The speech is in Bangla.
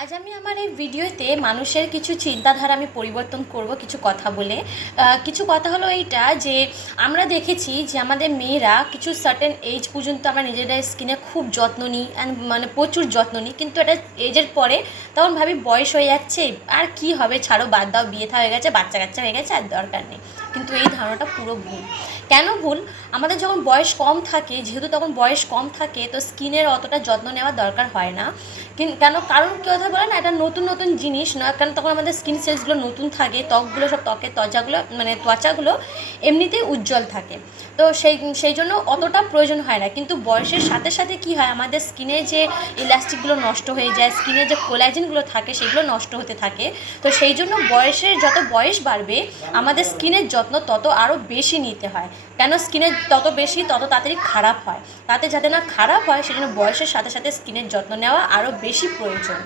আজ আমি আমার এই ভিডিওতে মানুষের কিছু চিন্তাধারা আমি পরিবর্তন করব কিছু কথা বলে। কিছু কথা হলো এইটা যে আমরা দেখেছি যে আমাদের মেয়েরা কিছু সার্টেন এজ পর্যন্ত আমরা নিজেদের স্কিনে খুব যত্ন নিই অ্যান্ড মানে প্রচুর যত্ন নিই। কিন্তু এটা এজের পরে তখন ভাবি বয়স হয়ে যাচ্ছে, আর কি হবে? ছাড়ো, বাদ দাও, বিয়ে থা হয়ে গেছে, বাচ্চা কাচ্চা হয়ে গেছে, আর দরকার নেই। কিন্তু এই ধারণাটা পুরো ভুল। কেন ভুল? আমাদের যখন বয়স কম থাকে, যেহেতু তখন বয়স কম থাকে, তো স্কিনের অতটা যত্ন নেওয়ার দরকার হয় না। কিন- কারণ কি কথা বলে না, এটা নতুন নতুন জিনিস না কারণ তখন আমাদের স্কিন সেলসগুলো নতুন থাকে, ত্বকগুলো সব ত্বকের ত্বচাগুলো মানে ত্বচাগুলো এমনিতেই উজ্জ্বল থাকে। তো সেই সেই জন্য অতটা প্রয়োজন হয় না। কিন্তু বয়সের সাথে সাথে কি হয়, আমাদের স্কিনে যে ইলাস্টিকগুলো নষ্ট হয়ে যায় স্কিনে যে কোলাজেনগুলো থাকে, সেগুলো নষ্ট হতে থাকে। তো সেই জন্য বয়সের যত বয়স বাড়বে, আমাদের স্কিনের যত্ন তত আরও বেশি নিতে হয়। কেন স্কিনের তত বেশি, তত তাড়াতাড়ি খারাপ হয়? তাতে যাতে না খারাপ হয়, সেজন্য বয়সের সাথে সাথে স্কিনের যত্ন নেওয়া আরও বেশি প্রয়োজন।